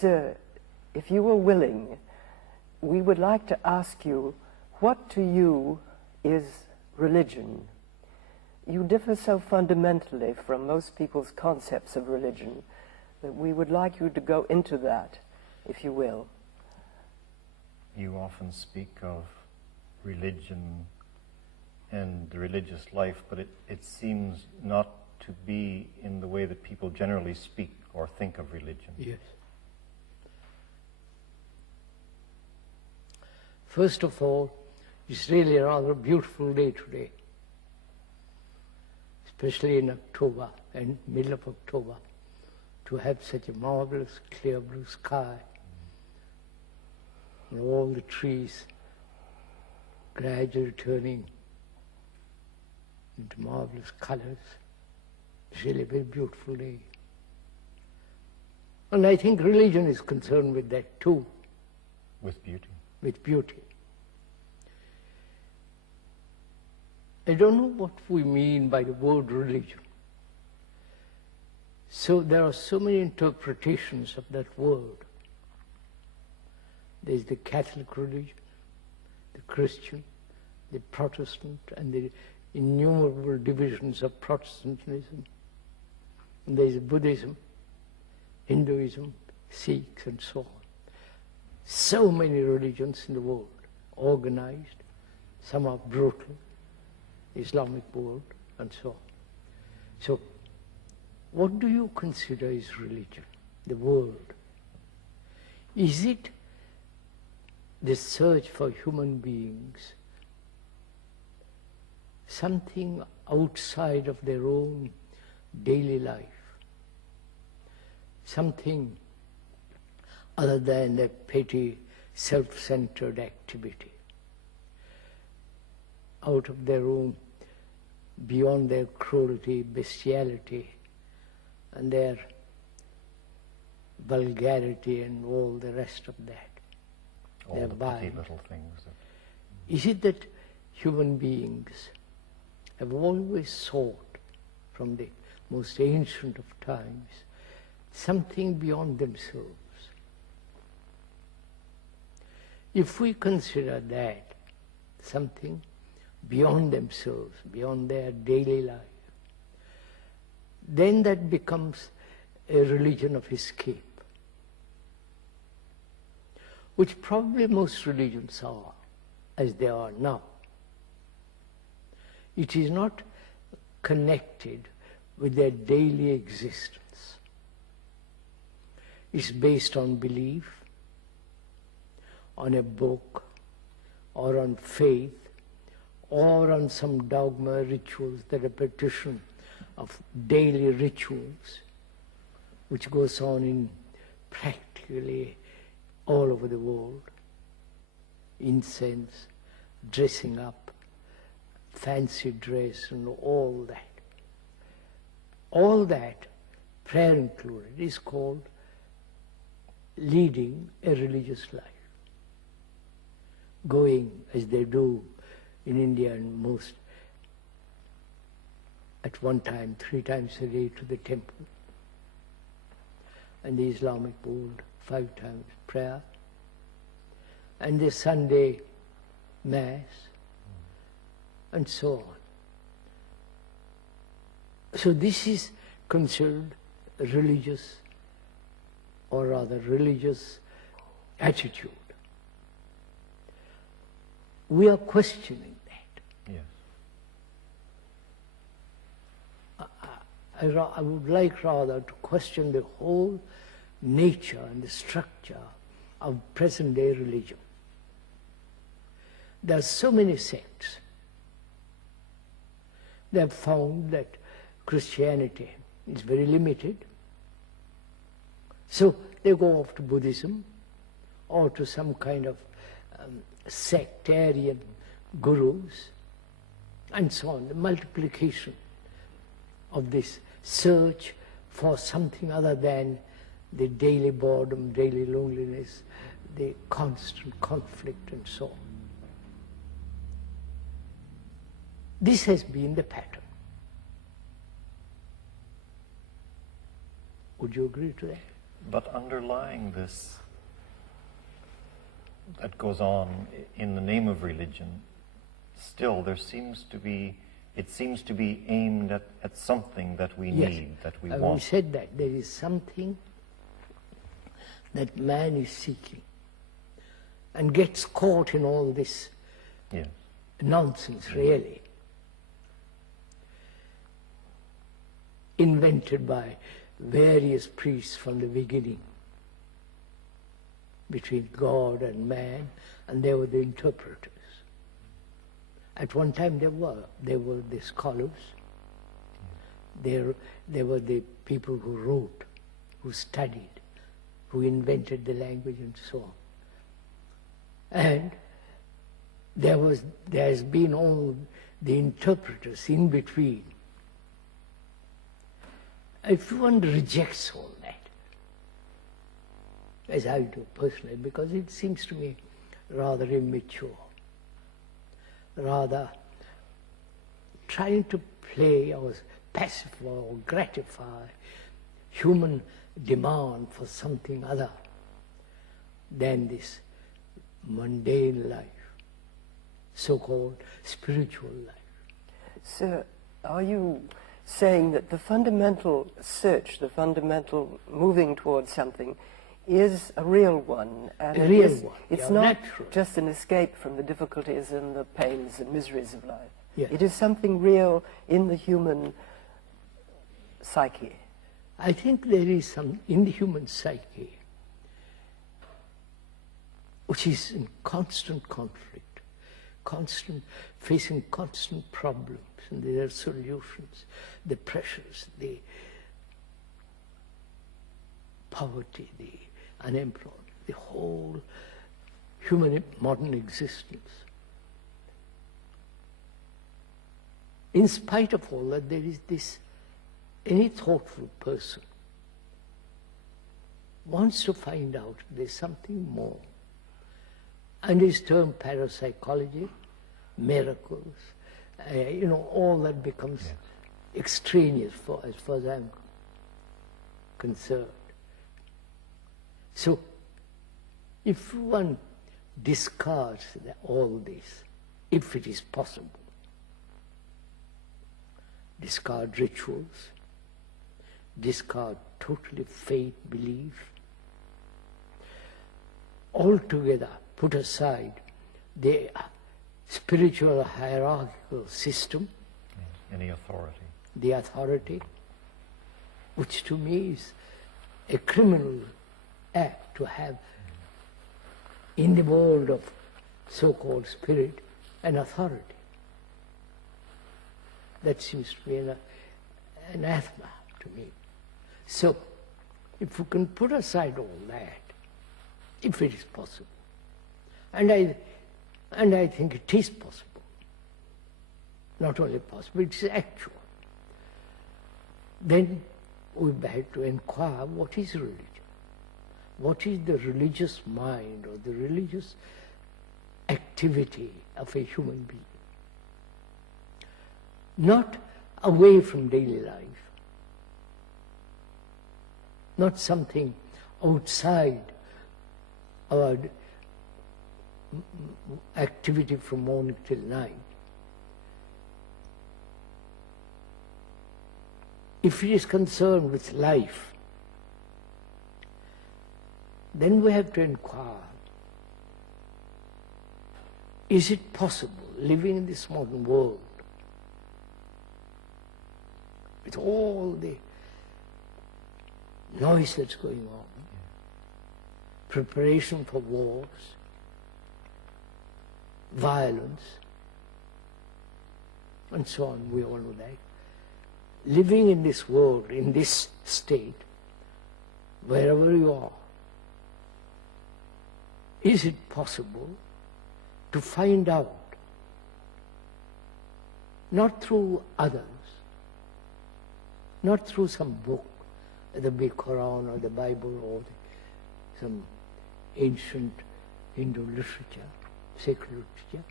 Sir, if you were willing, we would like to ask you, what to you is religion? You differ so fundamentally from most people's concepts of religion that we would like you to go into that, if you will. You often speak of religion and the religious life, but it seems not to be in the way that people generally speak or think of religion. Yes. First of all, it's really a rather beautiful day today, especially in October and middle of October, to have such a marvelous clear blue sky and all the trees gradually turning into marvelous colors. It's really a very beautiful day. And I think religion is concerned with that too. With beauty. With beauty. I don't know what we mean by the word religion. So there are so many interpretations of that word. There's the Catholic religion, the Christian, the Protestant, and the innumerable divisions of Protestantism. And there's Buddhism, Hinduism, Sikhs, and so on. So many religions in the world, organized, some are brutal, Islamic world, and so on. So, what do you consider is religion, the world? Is it the search for human beings, something outside of their own daily life, something other than their petty, self-centered activity, out of their own, beyond their cruelty, bestiality, and their vulgarity and all the rest of that. All the petty little things. Is it that human beings have always sought, from the most ancient of times, something beyond themselves? If we consider that something beyond themselves, beyond their daily life, then that becomes a religion of escape, which probably most religions are, as they are now. It is not connected with their daily existence. It's based on belief, on a book, or on faith, or on some dogma, rituals, the repetition of daily rituals, which goes on in practically all over the world. Incense, dressing up, fancy dress, and all that. All that, prayer included, is called leading a religious life. Going, as they do in India and most, at one time, 3 times a day to the temple, and the Islamic world, 5 times prayer, and the Sunday Mass, and so on. So this is considered a religious, or rather religious attitude. We are questioning that. Yes. I would like rather to question the whole nature and the structure of present-day religion. There are so many sects. They have found that Christianity is very limited. So they go off to Buddhism or to some kind of sectarian gurus and so on. The multiplication of this search for something other than the daily boredom, daily loneliness, the constant conflict and so on. This has been the pattern. Would you agree to that? But underlying this, that goes on in the name of religion, still there seems to be, it seems to be aimed at something that we need, that we want. We said that there is something that man is seeking and gets caught in all this nonsense, really, invented by various priests from the beginning between God and man, and they were the interpreters. At one time they were the scholars, they were the people who wrote, who studied, who invented the language and so on. And there has been all the interpreters in between. If one rejects all that, as I do personally, because it seems to me rather immature, rather trying to play or pacify or gratify human demand for something other than this mundane life, so-called spiritual life. Sir, are you saying that the fundamental search, the fundamental moving towards something, is a real one? And a real one. It's not just an escape from the difficulties and the pains and miseries of life. Yes. It is something real in the human psyche. I think there is some in the human psyche which is in constant conflict, facing constant problems and their solutions, the pressures, the poverty, the unemployment, the whole human modern existence. In spite of all that, there is this, any thoughtful person wants to find out there's something more. And it's termed parapsychology, miracles, all that becomes extraneous as far as I'm concerned. So, if one discards all this, if it is possible, discard rituals, discard totally faith, belief, altogether put aside the spiritual hierarchical system, any authority, the authority, which to me is a criminal act to have in the world of so-called spirit an authority. That seems to be an anathema to me. So, if we can put aside all that, if it is possible, and I think it is possible, not only possible, it is actual, then we have to inquire what is religion. What is the religious mind or the religious activity of a human being? Not away from daily life, not something outside our activity from morning till night. If it is concerned with life, then we have to inquire, is it possible, living in this modern world, with all the noise that's going on, preparation for wars, violence, and so on, we all know that. Living in this world, in this state, wherever you are, is it possible to find out, not through others, not through some book, the big Quran or the Bible or some ancient Hindu literature, sacred literature,